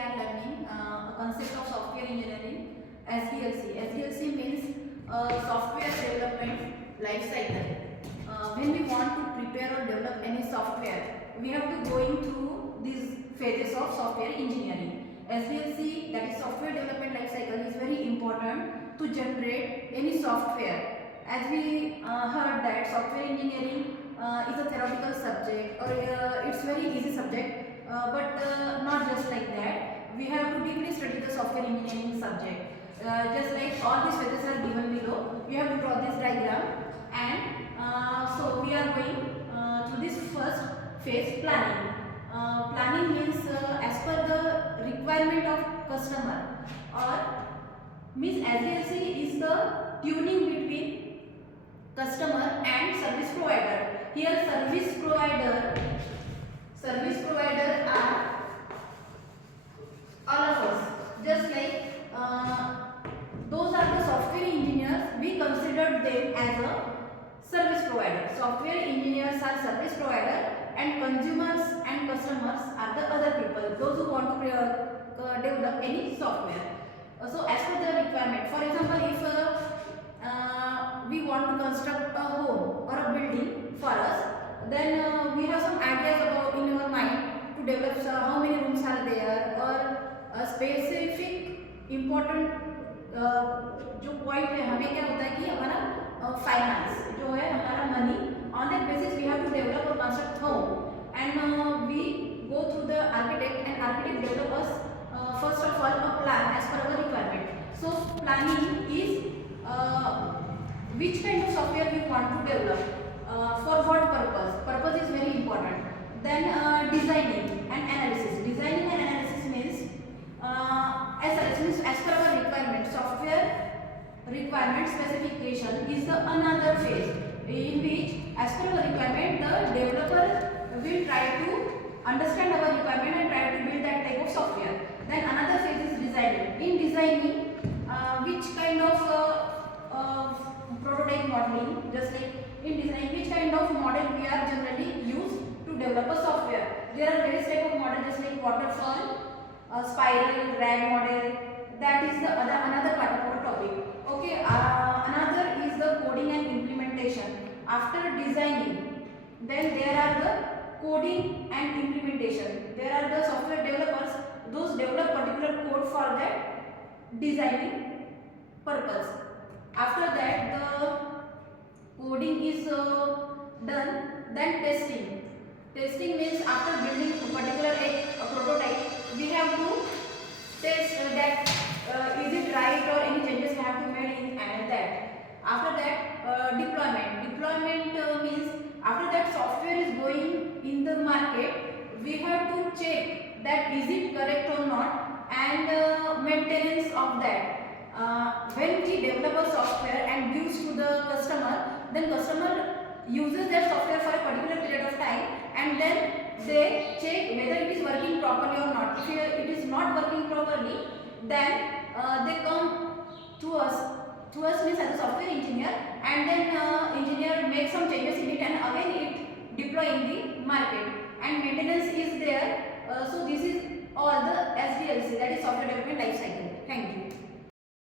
are learning a concept of software engineering, SDLC. SDLC means software development life cycle. When we want to prepare or develop any software, we have to going through these phases of software engineering. SDLC, that is software development life cycle, is very important to generate any software. As we heard that software engineering is a theoretical subject, or it's very easy subject. But not just like that. We have to deeply study the software engineering subject. Just like all these phases are given below, we have to draw this diagram, and so we are going through this first phase, planning. Planning means as per the requirement of customer, or means SDLC is the tuning between customer and service provider. Here service provider are all of us. Just like those are the software engineers, we consider them as a service provider. Software engineers are service provider, and consumers and customers are the other people, those who want to develop any software. So as per the requirement, for example, if we want to construct a home or a building for us, then we have some ideas about in our mind to develop how many rooms are there, or a specific important जो point है, हमें क्या होता है कि हमारा finance जो है, हमारा money, on that basis we have to develop और construct home, and we go through the architect, and architect develop us first of all a plan as per our requirement. So planning is which kind of software we want to develop, for what purpose is very important. Then designing and analysis. Designing and analysis means as per our requirement. Software requirement specification is the another phase in which as per our requirement the developer will try to understand our requirement and try to build that type of software. Then another phase is designing. In designing, which kind of prototype modeling, just like in design, which kind of model we are generally use to develop a software. There are various type of models, just like waterfall, spiral, rag model. That is the another part of our topic. Okay, another is the coding and implementation. After designing, then there are the coding and implementation. There are the software developers, those develop particular code for that designing purpose. After that, the coding is done. Then testing. Testing means after building a particular a prototype, we have to test that is it right, or any changes have to made in that. After that, deployment. Deployment means after that software is going in the market, we have to check that is it correct or not, and maintenance of that. When we develop a software and gives to the customer, then customer uses that software for a particular period of time, and then they check whether it is working properly or not. If it is not working properly, then they come to us. To us means as a software engineer, and then engineer makes some changes in it, and again it deploy in the market, and maintenance is there. So this is all the SDLC, that is software development life cycle. Thank you.